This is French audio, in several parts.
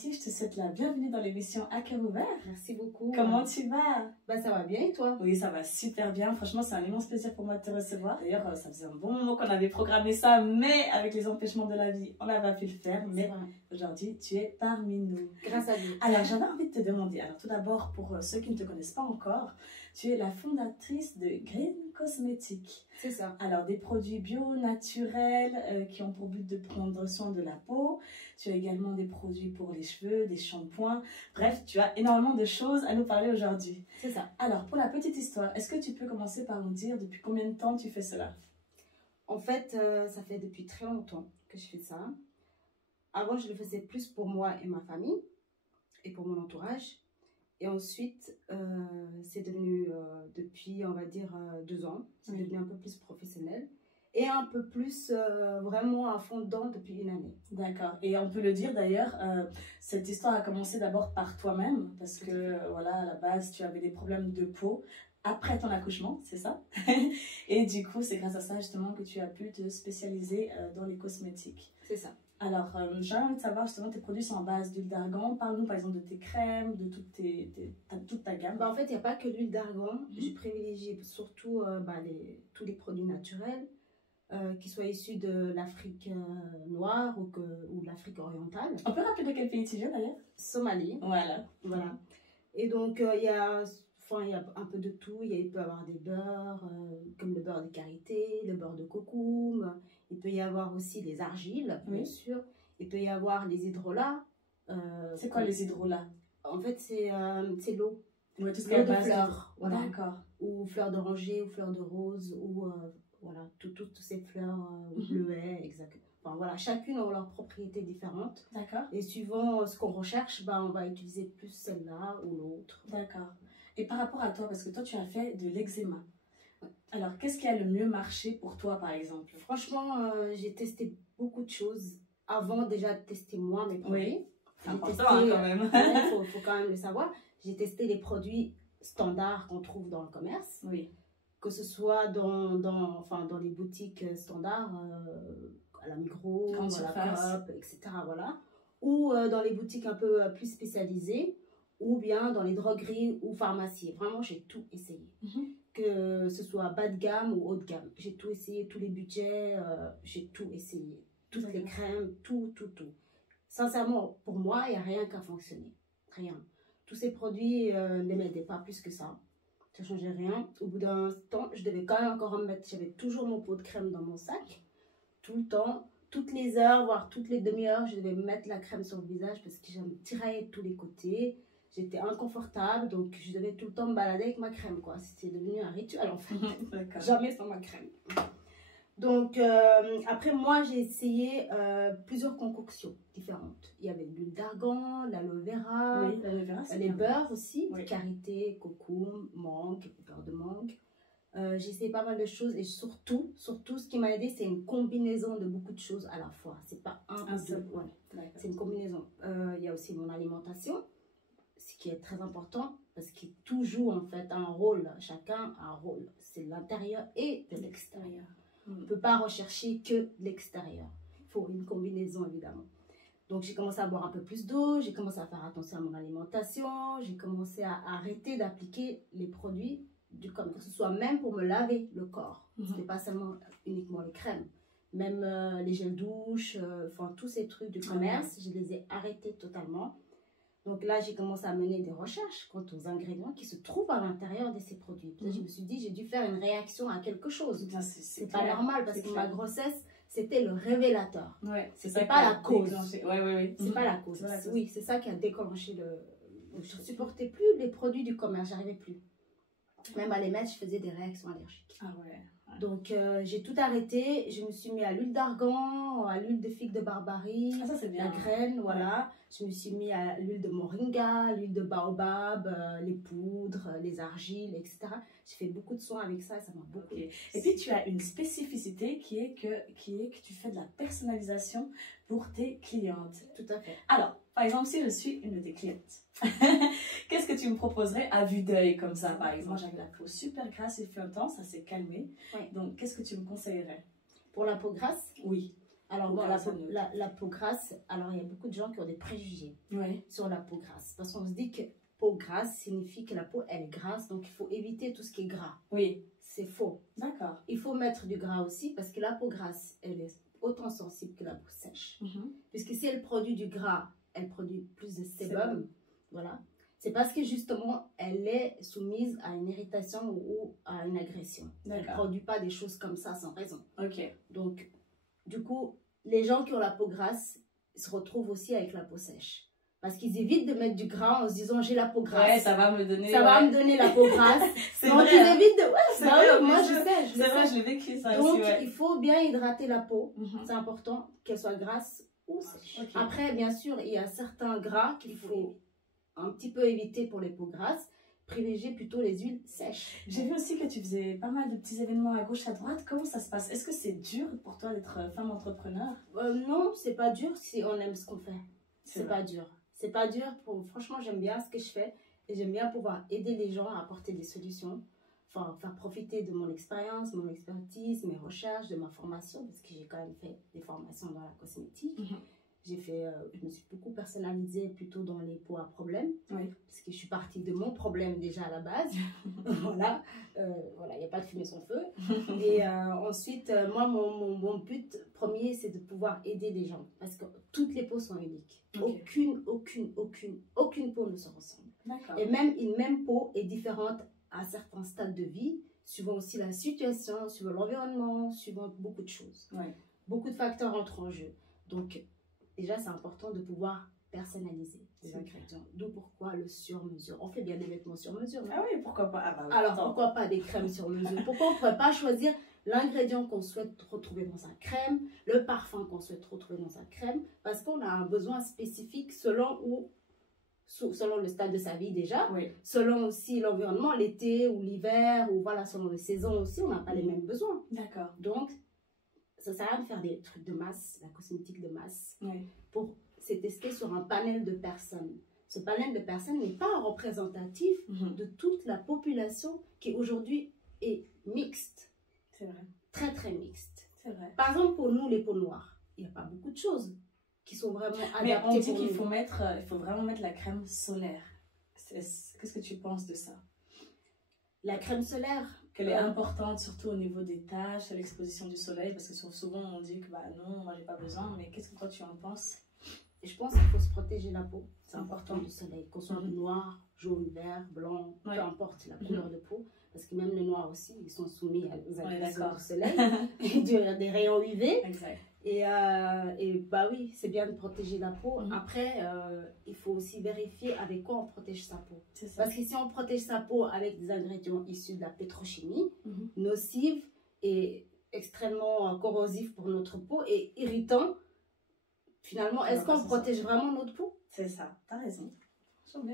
Cathy, je te souhaite la bienvenue dans l'émission À cœur ouvert. Merci beaucoup. Comment tu vas? Bah, ça va bien et toi? Oui, ça va super bien. Franchement, c'est un immense plaisir pour moi de te recevoir. D'ailleurs, ça faisait un bon moment qu'on avait programmé ça, mais avec les empêchements de la vie, on n'a pas pu le faire. Mais aujourd'hui, tu es parmi nous. Grâce à Dieu. Alors, j'avais envie de te demander, alors tout d'abord, pour ceux qui ne te connaissent pas encore, tu es la fondatrice de Green Cosmétiques. C'est ça. Alors, des produits bio, naturels, qui ont pour but de prendre soin de la peau. Tu as également des produits pour les cheveux, des shampoings. Bref, tu as énormément de choses à nous parler aujourd'hui. C'est ça. Alors, pour la petite histoire, est-ce que tu peux commencer par nous dire depuis combien de temps tu fais cela? En fait, ça fait depuis très longtemps que je fais ça. Avant, je le faisais plus pour moi et ma famille et pour mon entourage. Et ensuite, c'est devenu, depuis, on va dire, 2 ans, c'est devenu un peu plus professionnel. Et un peu plus vraiment à fond dedans depuis 1 année. D'accord. Et on peut le dire d'ailleurs, cette histoire a commencé d'abord par toi-même, parce que voilà, à la base, tu avais des problèmes de peau après ton accouchement, c'est ça? Et du coup, c'est grâce à ça justement que tu as pu te spécialiser dans les cosmétiques. C'est ça. Alors, j'ai envie de savoir justement, tes produits sont en base d'huile d'argan. Parle-nous par exemple de tes crèmes, de toute ta gamme. Bah, en fait, il n'y a pas que l'huile d'argan. Je privilégie surtout tous les produits naturels. Qui soient issus de l'Afrique noire ou de l'Afrique orientale. On peut rappeler de quel pays tu viens d'ailleurs? Somalie. Voilà. Et donc, il y a un peu de tout. Il peut y avoir des beurres, comme le beurre de karité, le beurre de cocoum. Il peut y avoir aussi les argiles, bien sûr. Il peut y avoir les hydrolats. C'est quoi les hydrolats? En fait, c'est l'eau. Ouais, tout ce l'eau de fleurs. Voilà. D'accord. Ou fleurs d'oranger, ou fleurs de rose, ou voilà, toutes ces fleurs, bleuets, exactement. Enfin, voilà, chacune a leurs propriétés différentes. D'accord. Et suivant ce qu'on recherche, on va utiliser plus celle-là ou l'autre. D'accord. Et par rapport à toi, parce que toi, tu as fait de l'eczéma. Alors, qu'est-ce qui a le mieux marché pour toi, par exemple? Franchement, j'ai testé beaucoup de choses avant déjà de tester moi mes produits. Oui, c'est important quand même. Il faut quand même le savoir. J'ai testé les produits standards qu'on trouve dans le commerce. Oui. Que ce soit dans les boutiques standards, à la Migros, à la Coop, etc. Voilà. Ou dans les boutiques un peu plus spécialisées, ou bien dans les drogueries ou pharmacies. Vraiment, j'ai tout essayé. Que ce soit bas de gamme ou haut de gamme. J'ai tout essayé, tous les budgets, j'ai tout essayé. Toutes les crèmes, tout. Sincèrement, pour moi, il n'y a rien qui a fonctionné. Rien. Tous ces produits ne m'aidaient pas plus que ça. Ça ne changeait rien. Au bout d'un temps, je devais quand même encore en mettre. J'avais toujours mon pot de crème dans mon sac. Tout le temps. Toutes les heures, voire toutes les demi-heures, je devais mettre la crème sur le visage parce que je me tiraillais de tous les côtés. J'étais inconfortable. Donc, je devais tout le temps me balader avec ma crème, quoi. C'était devenu un rituel, en fait. Jamais sans ma crème. Donc, après, moi, j'ai essayé plusieurs concoctions différentes. Il y avait l'huile d'argan, l'aloe vera, les beurres aussi, karité, cocoum, mangue, beurre de mangue. J'ai essayé pas mal de choses et surtout, ce qui m'a aidé, c'est une combinaison de beaucoup de choses à la fois. C'est pas un seul. C'est une combinaison. Il y a aussi mon alimentation, ce qui est très important parce que tout joue en fait un rôle. Chacun a un rôle. C'est l'intérieur et de l'extérieur. On ne peut pas rechercher que l'extérieur. Il faut une combinaison, évidemment. Donc, j'ai commencé à boire un peu plus d'eau, j'ai commencé à faire attention à mon alimentation, j'ai commencé à arrêter d'appliquer les produits du commerce, que ce soit même pour me laver le corps. Ce n'était pas seulement uniquement les crèmes. Même les gels douche, tous ces trucs du commerce, je les ai arrêtés totalement. Donc là, j'ai commencé à mener des recherches quant aux ingrédients qui se trouvent à l'intérieur de ces produits. Puis là, je me suis dit, j'ai dû faire une réaction à quelque chose. C'est pas normal parce que ma grossesse, c'était le révélateur. C'était pas la cause. C'est pas la cause. Oui, c'est ça qui a déclenché le... Je ne supportais plus les produits du commerce, j'arrivais plus. Même à les mettre, je faisais des réactions allergiques. Ah ouais. Donc, j'ai tout arrêté. Je me suis mis à l'huile d'argan, à l'huile de figue de barbarie, la graine, voilà. Je me suis mis à l'huile de moringa, l'huile de baobab, les poudres, les argiles, etc. J'ai fait beaucoup de soins avec ça et ça m'a beaucoup aidé. Et puis, tu as une spécificité qui est que tu fais de la personnalisation pour tes clientes. Tout à fait. Alors, par exemple, si je suis une de tes clientes, qu'est-ce que tu me proposerais à vue d'œil comme ça? Par exemple, moi j'avais la peau super grasse il fait un temps, ça s'est calmé. Donc, qu'est-ce que tu me conseillerais? Pour la peau grasse? Oui. Alors, bon, la peau grasse, alors il y a beaucoup de gens qui ont des préjugés sur la peau grasse. Parce qu'on se dit que peau grasse signifie que la peau, elle est grasse, donc il faut éviter tout ce qui est gras. Oui. C'est faux. D'accord. Il faut mettre du gras aussi parce que la peau grasse, elle est autant sensible que la peau sèche. Puisque si elle produit du gras, elle produit plus de sébum. Voilà. C'est parce que justement, elle est soumise à une irritation ou à une agression. Elle ne produit pas des choses comme ça sans raison. Ok. Donc, du coup, les gens qui ont la peau grasse se retrouvent aussi avec la peau sèche. Parce qu'ils évitent de mettre du gras en se disant j'ai la peau grasse. Ouais, ça va me donner. Ça va me donner la peau grasse. Donc ils évitent de. Ouais, c'est vrai. Moi je sais. C'est vrai, je l'ai vécu ça donc, aussi. Il faut bien hydrater la peau. C'est important qu'elle soit grasse ou sèche. Après, bien sûr, il y a certains gras qu'il faut un petit peu éviter pour les peaux grasses. Privilégier plutôt les huiles sèches. J'ai vu aussi que tu faisais pas mal de petits événements à gauche, à droite. Comment ça se passe? Est-ce que c'est dur pour toi d'être femme entrepreneur? Non, c'est pas dur si on aime ce qu'on fait. C'est pas dur. C'est pas dur. Franchement, j'aime bien ce que je fais et j'aime bien pouvoir aider les gens à apporter des solutions. Enfin, faire profiter de mon expérience, mon expertise, mes recherches, de ma formation, parce que j'ai quand même fait des formations dans la cosmétique. Je me suis beaucoup personnalisée plutôt dans les peaux à problème, parce que je suis partie de mon problème déjà à la base. Voilà, il n'y a pas de fumée sans feu. Et ensuite, moi, mon but premier, c'est de pouvoir aider les gens, parce que toutes les peaux sont uniques. Aucune peau ne se ressemble. Et même une même peau est différente à certains stades de vie, suivant aussi la situation, suivant l'environnement, suivant beaucoup de choses. Beaucoup de facteurs entrent en jeu. Donc, déjà, c'est important de pouvoir personnaliser les ingrédients. D'où pourquoi le sur-mesure. On fait bien des vêtements sur-mesure. Ah oui, pourquoi pas? Alors, pourquoi pas des crèmes sur-mesure? Pourquoi on ne pourrait pas choisir l'ingrédient qu'on souhaite retrouver dans sa crème, le parfum qu'on souhaite retrouver dans sa crème, parce qu'on a un besoin spécifique selon le stade de sa vie déjà, selon aussi l'environnement, l'été ou l'hiver, ou voilà, selon les saisons aussi, on n'a pas les mêmes besoins. D'accord. Donc, ça sert à rien de faire des trucs de masse, la cosmétique de masse, pour se tester sur un panel de personnes. Ce panel de personnes n'est pas représentatif de toute la population qui aujourd'hui est mixte. C'est vrai. Très, très mixte. C'est vrai. Par exemple, pour nous, les peaux noires, il n'y a pas beaucoup de choses qui sont vraiment adaptées. Mais on dit qu'il faut vraiment mettre la crème solaire. Qu'est-ce que tu penses de ça? La crème solaire, qu'elle est importante, surtout au niveau des taches, à l'exposition du soleil, parce que souvent on dit que non, moi j'ai pas besoin, mais qu'est-ce que toi tu en penses? Je pense qu'il faut se protéger la peau, c'est important du soleil, qu'on soit noir, jaune, vert, blanc, peu importe la couleur de peau, parce que même les noirs aussi, ils sont soumis aux agressions du soleil, des rayons UV. Exact. Et bah oui, c'est bien de protéger la peau. Après, il faut aussi vérifier avec quoi on protège sa peau. Parce que si on protège sa peau avec des ingrédients issus de la pétrochimie, nocifs et extrêmement corrosifs pour notre peau et irritants, finalement, est-ce qu'on protège vraiment notre peau? C'est ça, t'as raison.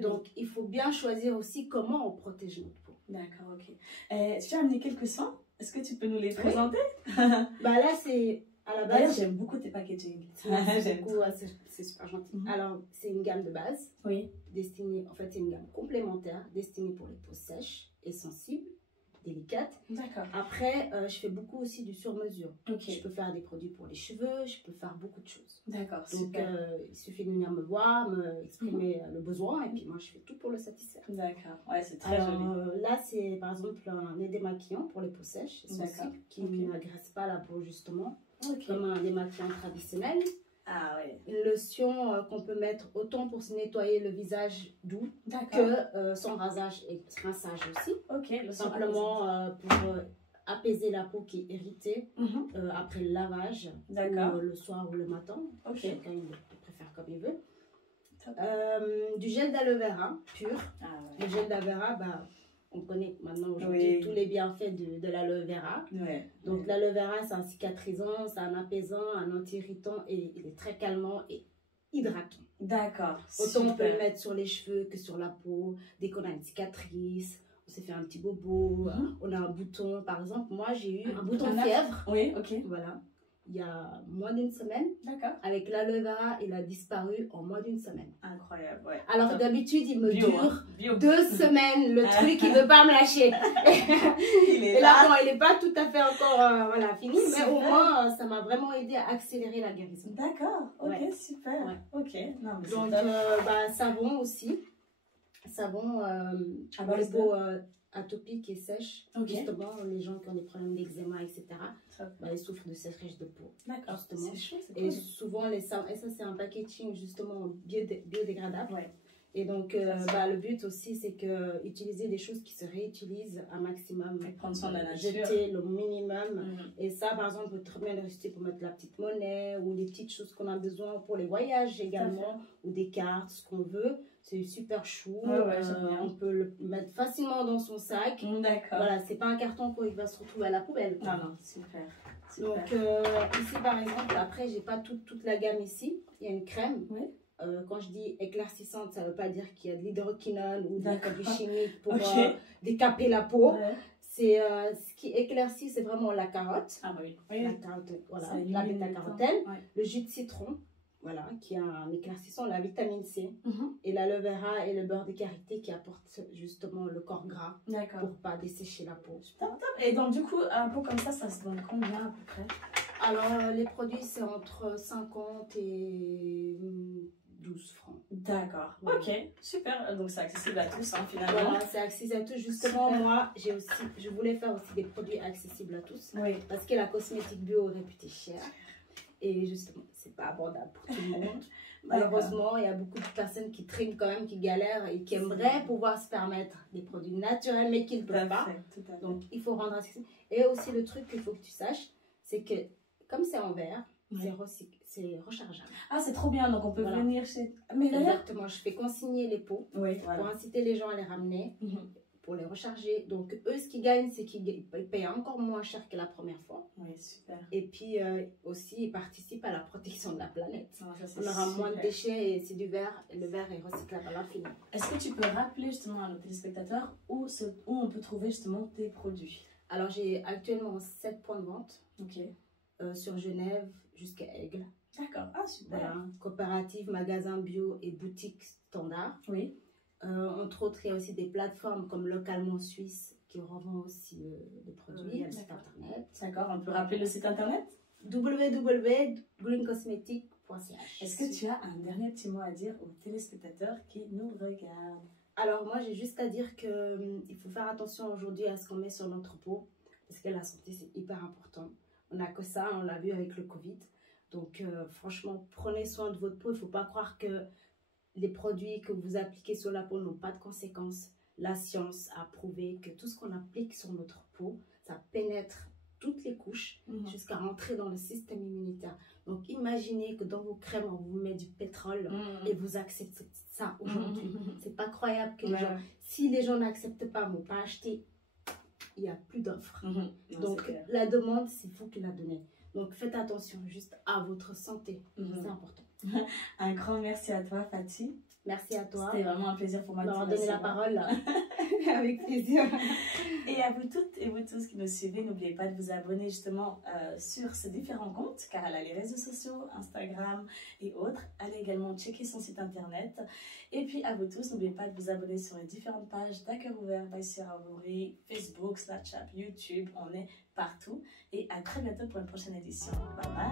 Donc, il faut bien choisir aussi comment on protège notre peau. D'accord, ok. Tu as amené quelques soins. Est-ce que tu peux nous les présenter? Bah là, c'est... À la base, j'aime beaucoup tes packaging. C'est super gentil. Alors, c'est une gamme de base. Destinée, en fait, c'est une gamme complémentaire destinée pour les peaux sèches et sensibles, délicates. D'accord. Après, je fais beaucoup aussi du sur-mesure. Je peux faire des produits pour les cheveux, je peux faire beaucoup de choses. D'accord, donc il suffit de venir me voir, exprimer le besoin, et puis moi, je fais tout pour le satisfaire. D'accord, ouais, c'est très joli. Là, c'est par exemple un nez démaquillant pour les peaux sèches et sensibles, qui n'agresse pas la peau, justement. Comme un démaquillant traditionnel. Ah ouais. Une lotion qu'on peut mettre autant pour se nettoyer le visage doux que sans rasage et rinçage aussi. Simplement pour apaiser la peau qui est irritée après le lavage, ou le soir ou le matin. Chacun il préfère comme il veut. Du gel d'aloe vera pur. Le gel d'aloe vera, on connaît maintenant aujourd'hui tous les bienfaits de l'aloe vera. Donc l'aloe vera, c'est un cicatrisant, c'est un apaisant, un anti-irritant, et il est très calmant et hydratant. D'accord. Autant on peut le mettre sur les cheveux que sur la peau. Dès qu'on a une cicatrice, on s'est fait un petit bobo, on a un bouton. Par exemple, moi j'ai eu un bouton de fièvre. Voilà. Il y a moins d'une semaine. Avec l'aloe vera, il a disparu en moins d'une semaine. Incroyable, Alors d'habitude, il me dure 2 semaines, le truc, il ne veut pas me lâcher. Et là, quand elle n'est pas tout à fait encore voilà, finie, mais au moins, ça m'a vraiment aidé à accélérer la guérison. D'accord, ok, super. Ouais. Ok, non, mais donc, savon aussi. Savon pour les peaux atopiques et sèches. Justement, les gens qui ont des problèmes d'eczéma, etc., ils souffrent de sécheresse de peau. D'accord, c'est chaud, c'est cool. Et souvent, et ça, c'est un packaging justement biodégradable. Ouais. Et donc, le but aussi, c'est que utiliser des choses qui se réutilisent un maximum. Et prendre soin de la nature. Jeter le minimum. Et ça, par exemple, on peut très bien le rester pour mettre la petite monnaie ou des petites choses qu'on a besoin pour les voyages également, ou des cartes, ce qu'on veut. C'est super chou. On peut le mettre facilement dans son sac. D'accord. Voilà, c'est pas un carton qui va se retrouver à la poubelle. Non, non, super. Donc, ici, par exemple, après, j'ai pas toute la gamme ici. Il y a une crème. Oui. Quand je dis éclaircissante, ça ne veut pas dire qu'il y a de l'hydroquinone ou des produits chimiques pour décaper la peau. Ouais. C'est ce qui éclaircit, c'est vraiment la carotte. Ah oui. La carotte, voilà, la bêta-carotène, le jus de citron, voilà, qui a un éclaircissant, la vitamine C, et l'aloe vera et le beurre de karité qui apportent justement le corps gras pour ne pas dessécher la peau. Top, top. Et donc du coup, un pot comme ça se vend combien à peu près? Alors, les produits, c'est entre 50 et 12 francs. D'accord. Ouais. Ok, super. Donc, c'est accessible à tous, hein, finalement. Voilà, c'est accessible à tous. Justement, super. Moi, je voulais faire aussi des produits accessibles à tous. Oui. Parce que la cosmétique bio est réputée chère. Et justement, c'est pas abordable pour tout le monde. Malheureusement, il y a beaucoup de personnes qui trinquent quand même, qui galèrent et qui aimeraient pouvoir se permettre des produits naturels, mais qui ne peuvent pas. Donc, il faut rendre accessible. Et aussi, le truc qu'il faut que tu saches, c'est que comme c'est en verre, c'est rechargeable. Ah, c'est trop bien, donc on peut venir chez... Mais exactement, je fais consigner les pots pour inciter les gens à les ramener, pour les recharger. Donc, eux, ce qu'ils gagnent, c'est qu'ils payent encore moins cher que la première fois. Oui, super. Et puis, aussi, ils participent à la protection de la planète. On aura moins de déchets et c'est du verre. Et le verre est recyclable à l'infini. Est-ce que tu peux rappeler justement à nos téléspectateurs où on peut trouver justement tes produits? Alors, j'ai actuellement 7 points de vente. Ok. Sur Genève jusqu'à Aigle. D'accord, ah super. Voilà, coopérative, magasin bio et boutique standard. Oui. Entre autres, il y a aussi des plateformes comme Localement Suisse qui revendent aussi des produits. Il y a le site internet. D'accord, on peut rappeler le site internet? www.greencosmetic.ch. Est-ce que tu as un dernier petit mot à dire aux téléspectateurs qui nous regardent? Alors moi, j'ai juste à dire qu'il faut faire attention aujourd'hui à ce qu'on met sur notre peau parce que la santé, c'est hyper important. On n'a que ça, on l'a vu avec le Covid. Donc, franchement, prenez soin de votre peau. Il ne faut pas croire que les produits que vous appliquez sur la peau n'ont pas de conséquences. La science a prouvé que tout ce qu'on applique sur notre peau, ça pénètre toutes les couches jusqu'à rentrer dans le système immunitaire. Donc, imaginez que dans vos crèmes, on vous met du pétrole et vous acceptez ça aujourd'hui. C'est pas croyable que les gens... Si les gens n'acceptent pas, ne vont pas acheter, il n'y a plus d'offres. Donc, la demande, c'est vous qui la donnez. Donc, faites attention juste à votre santé. C'est important. Un grand merci à toi, Fatih. Merci à toi. C'était vraiment un plaisir pour moi de te donner la parole. Avec plaisir. Et à vous toutes et vous tous qui nous suivez, n'oubliez pas de vous abonner justement sur ces différents comptes, car elle a les réseaux sociaux, Instagram et autres. Allez également checker son site internet. Et puis à vous tous, n'oubliez pas de vous abonner sur les différentes pages d'À Cœur Ouvert, by Sierra Worry, Facebook, Snapchat, YouTube, on est partout. Et à très bientôt pour une prochaine édition. Bye bye.